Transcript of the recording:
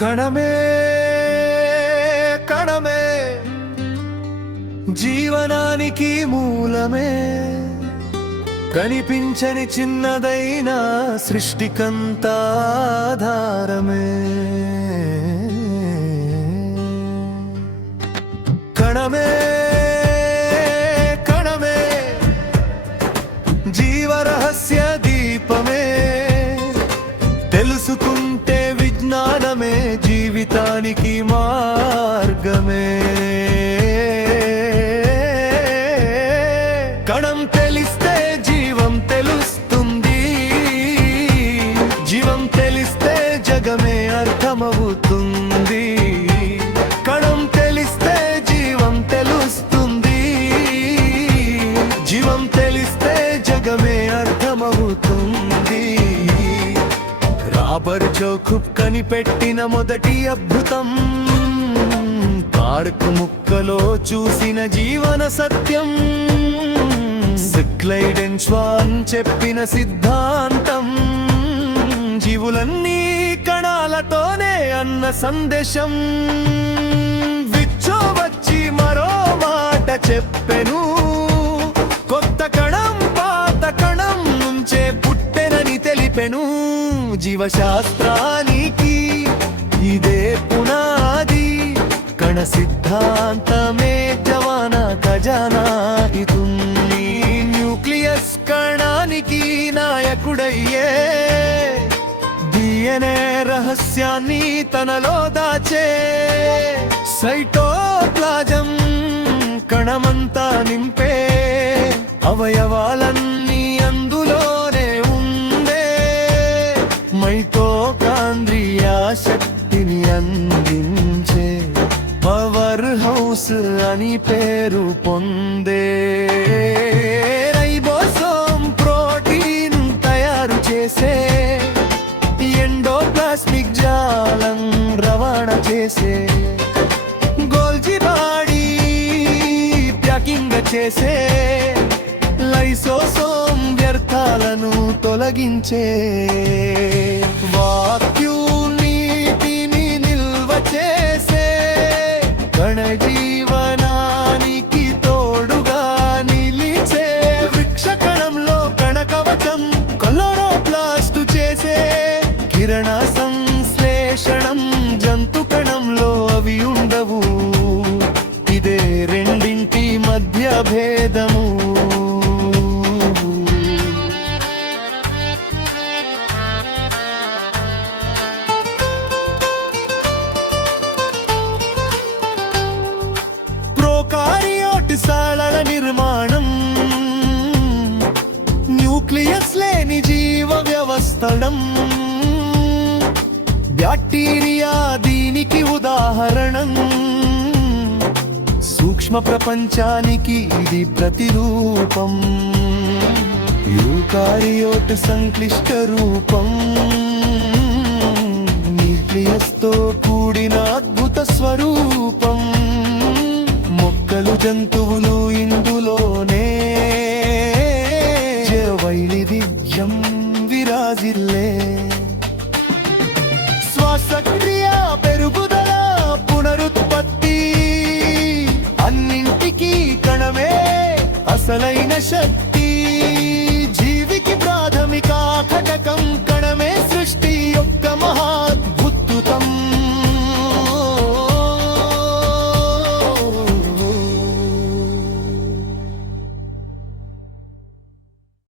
కణమే కణమే జీవనానికి మూలమే, కనిపించని చిన్నదైన సృష్టికంతా ఆధారమే. కణమే కణమే జీవరహస్య దీపమే, తెలుసుకుంటే విజ్ఞానమే జీవితానికి మార్గమే. కణం తెలిస్తే జీవం తెలుస్తుంది, జీవం తెలిస్తే జగమే అర్థమవుతుంది. కణం తెలిస్తే జీవం తెలుస్తుంది, జీవం తెలిస్తే జగమే అర్థమవుతుంది. రాబర్ట్ జోకబ్ కనిపెట్టిన మొదటి అద్భుతం, పార్క్ ముక్కలో చూసిన జీవన సత్యం, సిక్లైడెన్ ష్వాన్ చెప్పిన సిద్ధాంతం, జీవులన్నీ కణాలతోనే అన్న సందేశం. విచ్చో వచ్చి మరో మాట చెప్పెను, కొత్త కణం పాత కణం నుంచే పుట్టెనని తెలిపెను. జీవశాస్త్రానికి ఇదే పునాది, కణ సిద్ధాంతమే జవాన ఖజానా ఇతుంది. న్యూక్లియస్ కణానికి నాయకుడయ్యే, DNA రహస్యాన్ని తనలో దాచే. సైటోప్లాజం కణమంతా నింపే, అవయవాలన్నీ అందులోనే ఉండే. మైటోకాండ్రియా శక్తిని అందించే, పవర్ హౌస్ అని పేరు పొందే. రైబోసోమ్ ప్రోటీన్ తయారు చేసే, ఎండోప్లాస్మిక్ జాలం రవాణా చేసే. గోల్జీ బాడీ ప్యాకింగ్ చేసే, లైసోసోమ్ వ్యర్థాలను తొలగించే. వాక్యూమ్ నీటిని నిల్వ చేసే, కణ జీవనానికి తోడుగా నిలిచే. వృక్ష కణంలో కణ కవచం క్లోరోప్లాస్ట్ చేసే. కిరణ సంశ్లేషణం జంతు కణంలో అవి ఉండవు, ఇదే రెండింటి మధ్య భేదము. ప్రోకారియోట్ సాళల నిర్మాణం, న్యూక్లియస్ లేని జీవ వ్యవస్థడం. బ్యాక్టీరియా దీనికి ఉదాహరణం, సూక్ష్మ ప్రపంచానికి ఇది ప్రతిరూపం. యూకారియోట్ సంక్లిష్ట రూపం, న్యూక్లియస్ తో కూడిన అద్భుత స్వరూపం. మొక్కలు జంతువులు ఇందులోనే వైవిధ్యం విరాజిల్లే. శ్వాసక్రియ పెరుగుదల పునరుత్పత్తి, అన్నింటికీ కణమే అసలైన శక్తి.